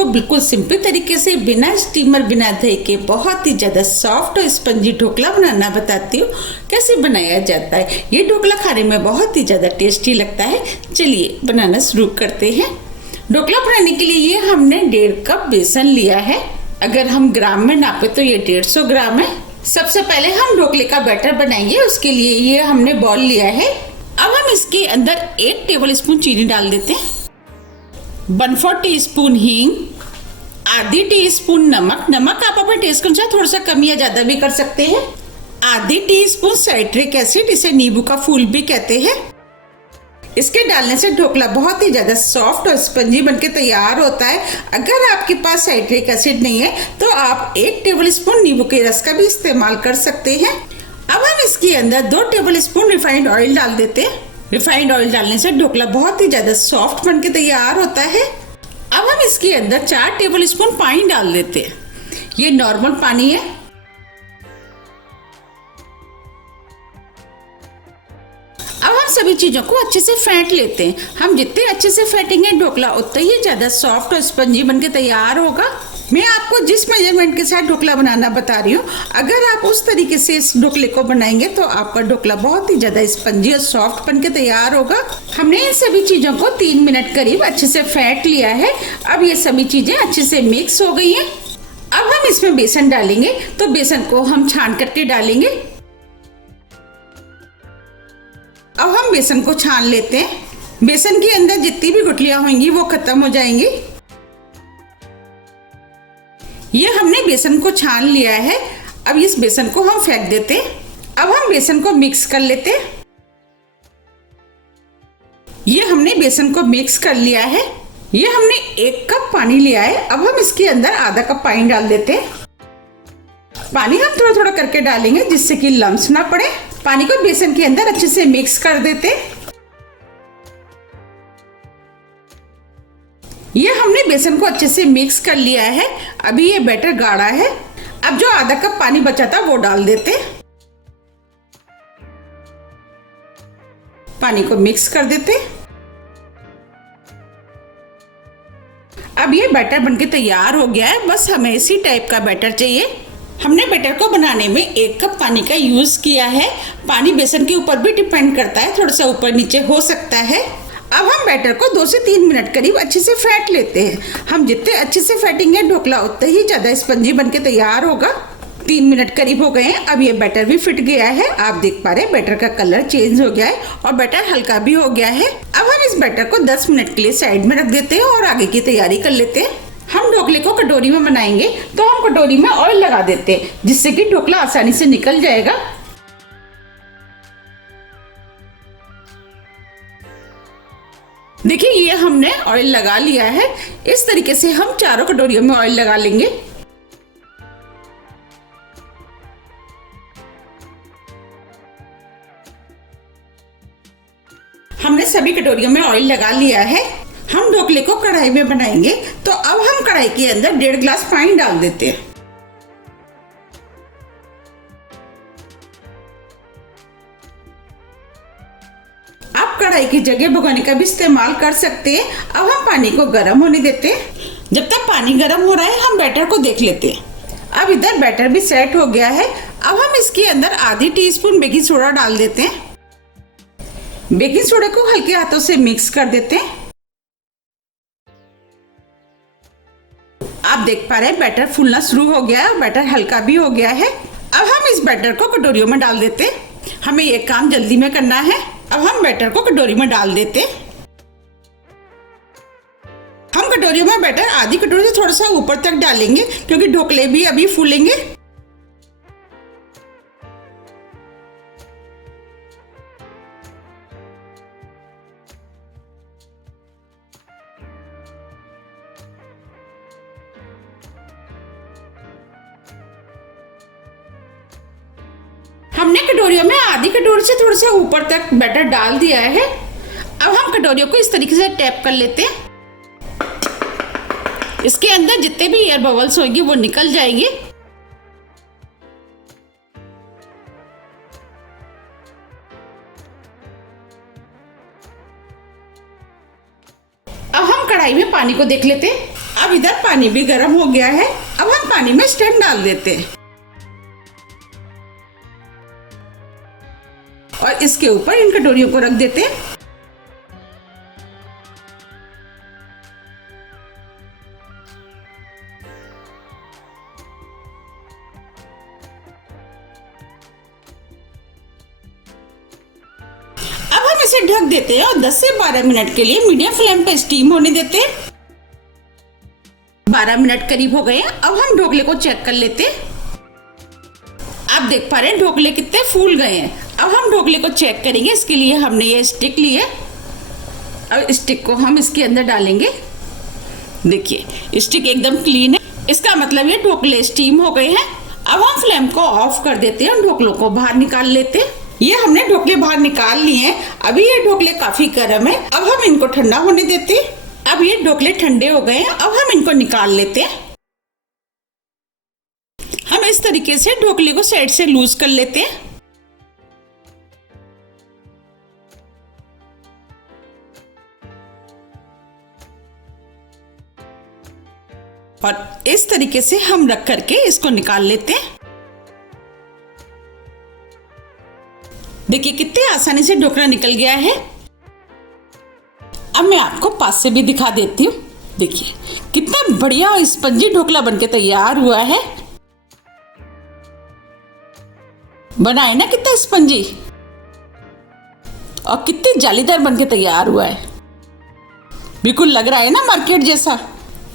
को बिल्कुल सिंपल तरीके से बिना स्टीमर बिना दही के बहुत ही ज़्यादा सॉफ्ट और स्पंजी ढोकला बनाना बताती हूँ कैसे बनाया जाता है। ये ढोकला खाने में बहुत ही ज़्यादा टेस्टी लगता है। चलिए बनाना शुरू करते हैं। ढोकला बनाने के लिए ये हमने 1.5 कप बेसन लिया है। अगर हम ग्राम में नापे तो ये 150 ग्राम है। सबसे पहले हम ढोकले का बैटर बनाएंगे, उसके लिए ये हमने बॉल लिया है। अब हम इसके अंदर 1 टेबल स्पून चीनी डाल देते हैं, 1/4 टीस्पून हींग, आधी टीस्पून नमक आप अपने टेस्ट के अनुसार थोड़ा सा कम या ज्यादा भी कर सकते हैं, आधी टीस्पून साइट्रिक एसिड, इसे नींबू का फूल भी कहते हैं। इसके डालने से ढोकला बहुत ही ज्यादा सॉफ्ट और स्पंजी बनके तैयार होता है। अगर आपके पास साइट्रिक एसिड नहीं है तो आप 1 टेबल स्पून नींबू के रस का भी इस्तेमाल कर सकते हैं। अब हम इसके अंदर 2 टेबल स्पून रिफाइंड ऑयल डाल देते हैं। रिफाइंड ऑयल डालने से ढोकला बहुत ही ज्यादा सॉफ्ट बनके तैयार होता है। अब हम इसके अंदर 4 टेबल स्पून पानी डाल देते हैं। ये नॉर्मल पानी है। अब हम सभी चीजों को अच्छे से फेंट लेते हैं। हम जितने अच्छे से फेंटेंगे ढोकला उतना ही ज्यादा सॉफ्ट और स्पंजी बनके तैयार होगा। मैं आपको जिस मेजरमेंट के साथ ढोकला बनाना बता रही हूँ, अगर आप उस तरीके से इस ढोकले को बनाएंगे तो आपका ढोकला बहुत ही ज्यादा स्पंजी और सॉफ्ट बनके तैयार होगा। हमने इन सभी चीजों को 3 मिनट करीब अच्छे से फेंट लिया है। अब ये सभी चीजें अच्छे से मिक्स हो गई हैं। अब हम इसमें बेसन डालेंगे, तो बेसन को हम छान करके डालेंगे। अब हम बेसन को छान लेते हैं। बेसन के अंदर जितनी भी गुठलियां होंगी वो खत्म हो जाएंगी। ये हमने बेसन को छान लिया है। अब इस बेसन को हम फेंक देते हैं। अब हम बेसन को मिक्स कर लेते हैं। ये हमने बेसन को मिक्स कर लिया है। ये हमने 1 कप पानी लिया है। अब हम इसके अंदर आधा कप पानी डाल देते हैं। पानी हम थोड़ा थोड़ा करके डालेंगे जिससे कि लम्स ना पड़े। पानी को बेसन के अंदर अच्छे से मिक्स कर देते हैं। ये हमने बेसन को अच्छे से मिक्स कर लिया है। अभी ये बैटर गाढ़ा है। अब जो आधा कप पानी बचा था वो डाल देते। पानी को मिक्स कर देते। अब ये बैटर बनके तैयार हो गया है। बस हमें इसी टाइप का बैटर चाहिए। हमने बैटर को बनाने में 1 कप पानी का यूज किया है। पानी बेसन के ऊपर भी डिपेंड करता है, थोड़ा सा ऊपर नीचे हो सकता है। अब हम बैटर को 2 से 3 मिनट करीब अच्छे से फेंट लेते हैं। हम जितने अच्छे से फेंटेंगे ढोकला उतना ही ज्यादा स्पंजी बनके तैयार होगा। 3 मिनट करीब हो गए हैं। अब ये बैटर भी फिट गया है। आप देख पा रहे हैं बैटर का कलर चेंज हो गया है और बैटर हल्का भी हो गया है। अब हम इस बैटर को 10 मिनट के लिए साइड में रख देते हैं और आगे की तैयारी कर लेते हैं। हम ढोकले को कटोरी में बनाएंगे तो हम कटोरी में ऑयल लगा देते हैं जिससे कि ढोकला आसानी से निकल जाएगा। देखिए ये हमने ऑयल लगा लिया है। इस तरीके से हम चारों कटोरियों में ऑयल लगा लेंगे। हमने सभी कटोरियों में ऑयल लगा लिया है। हम ढोकले को कढ़ाई में बनाएंगे तो अब हम कढ़ाई के अंदर 1.5 गिलास पानी डाल देते हैं। आप कढ़ाई की जगह भगोने का भी इस्तेमाल कर सकते हैं। अब हम पानी को गर्म होने देते हैं। जब तक पानी गर्म हो रहा है हम बैटर को देख लेते हैं। अब इधर बैटर भी सेट हो गया है। अब हम इसके अंदर आधी टीस्पून बेकिंग सोडा डाल देते हैं। बेकिंग सोडा को हल्के हाथों से मिक्स कर देते हैं। आप देख पा रहे हैं बैटर फूलना शुरू हो गया है, बैटर हल्का भी हो गया है। अब हम इस बैटर को कटोरियों में डाल देते हैं। हमें ये काम जल्दी में करना है। अब हम बैटर को कटोरी में डाल देते हैं। हम कटोरियों में बैटर आधी कटोरी से थोड़ा सा ऊपर तक डालेंगे क्योंकि ढोकले भी अभी फूलेंगे। हमने कटोरियों में आधी कटोरी से थोड़ा सा ऊपर तक बैटर डाल दिया है। अब हम कटोरियों को इस तरीके से टैप कर लेते हैं। इसके अंदर जितने भी एयर बबल्स होंगे वो निकल जाएंगे। अब हम कढ़ाई में पानी को देख लेते हैं। अब इधर पानी भी गर्म हो गया है। अब हम पानी में स्टैंड डाल देते हैं और इसके ऊपर इन कटोरियों को रख देते हैं। अब हम इसे ढक देते हैं और 10 से 12 मिनट के लिए मीडियम फ्लेम पे स्टीम होने देते हैं। 12 मिनट करीब हो गए हैं। अब हम ढोकले को चेक कर लेते हैं। आप देख पा रहे हैं ढोकले कितने फूल गए हैं। अब हम ढोकले को चेक करेंगे। इसके लिए हमने ये स्टिक ली है। अब स्टिक को हम इसके अंदर डालेंगे। देखिए स्टिक एकदम क्लीन है, इसका मतलब ये ढोकले स्टीम हो गए हैं। अब हम फ्लेम को ऑफ कर देते हैं और ढोकलों को बाहर निकाल लेते हैं। ये हमने ढोकले बाहर निकाल लिए हैं। अभी ये ढोकले काफी गर्म है। अब हम इनको ठंडा होने देते हैं। अब ये ढोकले ठंडे हो गए हैं। अब हम इनको निकाल लेते हैं। हम इस तरीके से ढोकले को साइड से लूज कर लेते हैं। और इस तरीके से हम रख करके इसको निकाल लेते हैं। देखिए कितने आसानी से ढोकला निकल गया है। अब मैं आपको पास से भी दिखा देती हूँ। देखिए कितना बढ़िया स्पंजी ढोकला बनके तैयार हुआ है। बनाए ना कितना स्पंजी और कितनी जालीदार बनके तैयार हुआ है। बिल्कुल लग रहा है ना मार्केट जैसा।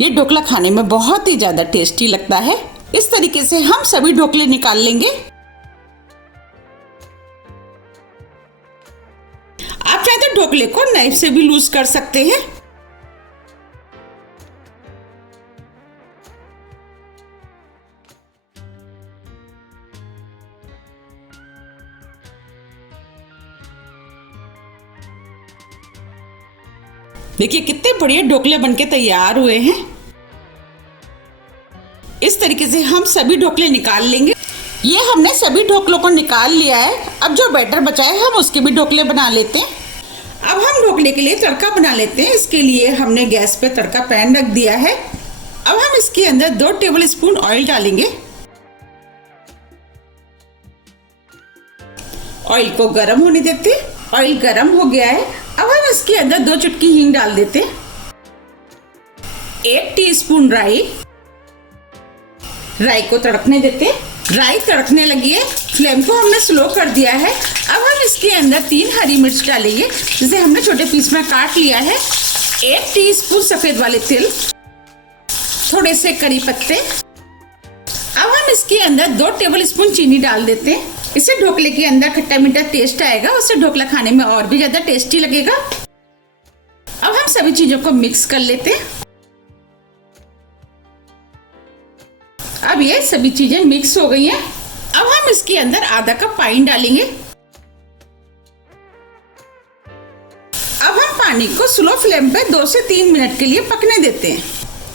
ये ढोकला खाने में बहुत ही ज्यादा टेस्टी लगता है। इस तरीके से हम सभी ढोकले निकाल लेंगे। आप चाहे तो ढोकले को नाइफ से भी लूज कर सकते हैं। देखिए कितने बढ़िया ढोकले बनके तैयार हुए हैं। इस तरीके से हम सभी ढोकले निकाल लेंगे। ये हमने सभी ढोकलों को निकाल लिया है। अब जो बैटर बचा है हम उसके भी ढोकले बना लेते हैं। अब हम ढोकले के लिए तड़का बना लेते हैं। इसके लिए हमने गैस पे तड़का पैन रख दिया है। अब हम इसके अंदर 2 टेबल स्पून ऑयल डालेंगे। ऑयल को गर्म होने देते हैं। ऑयल गर्म हो गया है। अब हम इसके अंदर 2 चुटकी हींग डाल देते हैं। 1 टीस्पून राई को तड़कने देते हैं। राई तड़कने लगी है। फ्लेम को हमने स्लो कर दिया है। अब हम इसके अंदर 3 हरी मिर्च डालेंगे जिसे हमने छोटे पीस में काट लिया है। 1 टीस्पून सफेद वाले तिल, थोड़े से करी पत्ते। अब हम इसके अंदर 2 टेबल स्पून चीनी डाल देते हैं। इससे ढोकले के अंदर खट्टा मीठा टेस्ट आएगा। उससे ढोकला खाने में और भी ज्यादा टेस्टी लगेगा। अब हम सभी चीजों को मिक्स कर लेते हैं। अब ये सभी चीजें मिक्स हो गई हैं। अब हम इसके अंदर आधा कप पानी डालेंगे। अब हम पानी को स्लो फ्लेम पे 2 से 3 मिनट के लिए पकने देते हैं।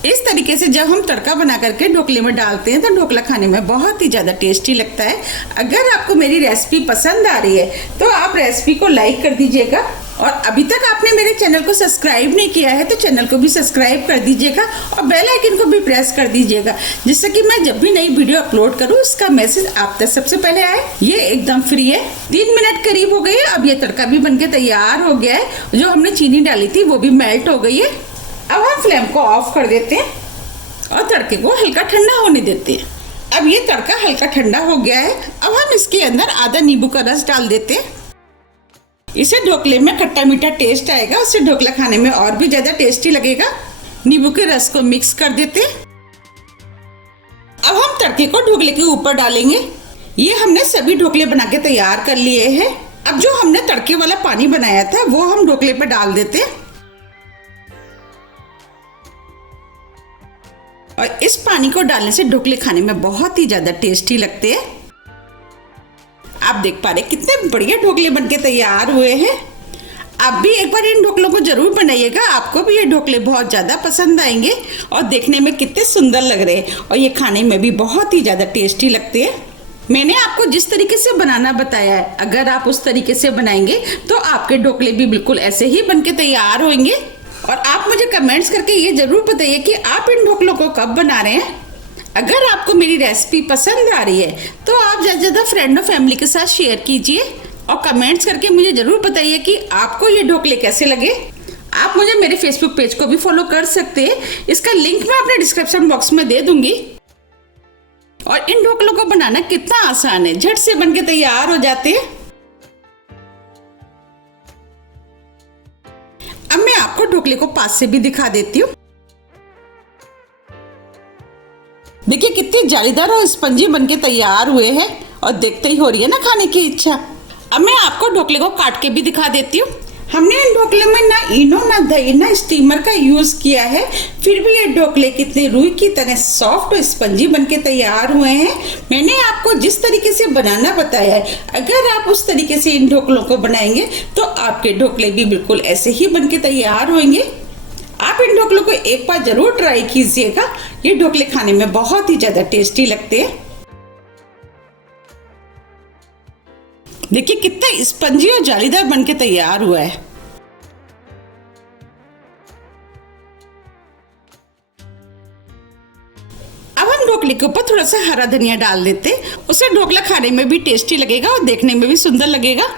इस तरीके से जब हम तड़का बना करके ढोकले में डालते हैं तो ढोकला खाने में बहुत ही ज़्यादा टेस्टी लगता है। अगर आपको मेरी रेसिपी पसंद आ रही है तो आप रेसिपी को लाइक कर दीजिएगा। और अभी तक आपने मेरे चैनल को सब्सक्राइब नहीं किया है तो चैनल को भी सब्सक्राइब कर दीजिएगा और बेल आइकन को भी प्रेस कर दीजिएगा, जिससे कि मैं जब भी नई वीडियो अपलोड करूँ उसका मैसेज आप तक सबसे पहले आए। ये एकदम फ्री है। 3 मिनट करीब हो गए। अब ये तड़का भी बनके तैयार हो गया है। जो हमने चीनी डाली थी वो भी मेल्ट हो गई है। अब हम फ्लेम को ऑफ कर देते हैं और तड़के को हल्का ठंडा होने देते हैं। अब ये तड़का हल्का ठंडा हो गया है। अब हम इसके अंदर आधा नींबू का रस डाल देते हैं। इसे ढोकले में खट्टा मीठा टेस्ट आएगा। उससे ढोकला खाने में और भी ज्यादा टेस्टी लगेगा। नींबू के रस को मिक्स कर देते हैं। अब हम तड़के को ढोकले के ऊपर डालेंगे। ये हमने सभी ढोकले बना के तैयार कर लिए हैं। अब जो हमने तड़के वाला पानी बनाया था वो हम ढोकले पे डाल देते हैं और इस पानी को डालने से ढोकले खाने में बहुत ही ज्यादा टेस्टी लगते हैं। आप देख पा रहे कितने बढ़िया ढोकले बनके तैयार हुए हैं। आप भी एक बार इन ढोकलों को जरूर बनाइएगा। आपको भी ये ढोकले बहुत ज़्यादा पसंद आएंगे और देखने में कितने सुंदर लग रहे हैं और ये खाने में भी बहुत ही ज़्यादा टेस्टी लगते हैं। मैंने आपको जिस तरीके से बनाना बताया है, अगर आप उस तरीके से बनाएंगे तो आपके ढोकले भी बिल्कुल ऐसे ही बनके तैयार होंगे और आप मुझे कमेंट्स करके ये जरूर बताइए कि आप इन ढोकलों को कब बना रहे हैं। अगर आपको मेरी रेसिपी पसंद आ रही है तो आप ज़्यादा से ज़्यादा फ्रेंड और फैमिली के साथ शेयर कीजिए और कमेंट्स करके मुझे जरूर बताइए कि आपको ये ढोकले कैसे लगे। आप मुझे मेरे फेसबुक पेज को भी फॉलो कर सकते हैं, इसका लिंक मैं अपने डिस्क्रिप्शन बॉक्स में दे दूंगी। और इन ढोकलों को बनाना कितना आसान है, झट से बनके तैयार हो जाते हैं। अब मैं आपको ढोकले को पास से भी दिखा देती हूँ। देखिए कितने जालीदार और स्पंजी बनके तैयार हुए हैं और देखते ही हो रही है ना खाने की इच्छा। अब मैं आपको ढोकले को काट के भी दिखा देती हूँ। हमने इन ढोकले में ना इनो ना दही ना स्टीमर का यूज किया है, फिर भी ये ढोकले कितने रुई की तरह सॉफ्ट और स्पंजी बनके तैयार हुए हैं। मैंने आपको जिस तरीके से बनाना बताया है, अगर आप उस तरीके से इन ढोकलों को बनाएंगे तो आपके ढोकले भी बिल्कुल ऐसे ही बनके तैयार होंगे। आप इन ढोकलों को एक बार जरूर ट्राई कीजिएगा, ये ढोकले खाने में बहुत ही ज्यादा टेस्टी लगते हैं। देखिए कितना स्पंजी और जालीदार बनके तैयार हुआ है। अब हम ढोकले के ऊपर थोड़ा सा हरा धनिया डाल देते, उससे ढोकला खाने में भी टेस्टी लगेगा और देखने में भी सुंदर लगेगा।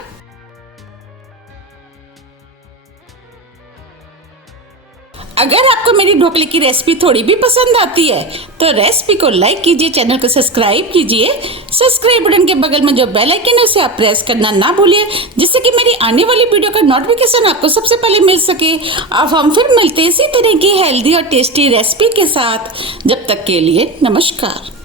अगर आपको मेरी ढोकले की रेसिपी थोड़ी भी पसंद आती है तो रेसिपी को लाइक कीजिए, चैनल को सब्सक्राइब कीजिए। सब्सक्राइब बटन के बगल में जो बेल आइकन है उसे आप प्रेस करना ना भूलिए, जिससे कि मेरी आने वाली वीडियो का नोटिफिकेशन आपको सबसे पहले मिल सके। अब हम फिर मिलते हैं इसी तरह की हेल्दी और टेस्टी रेसिपी के साथ। जब तक के लिए नमस्कार।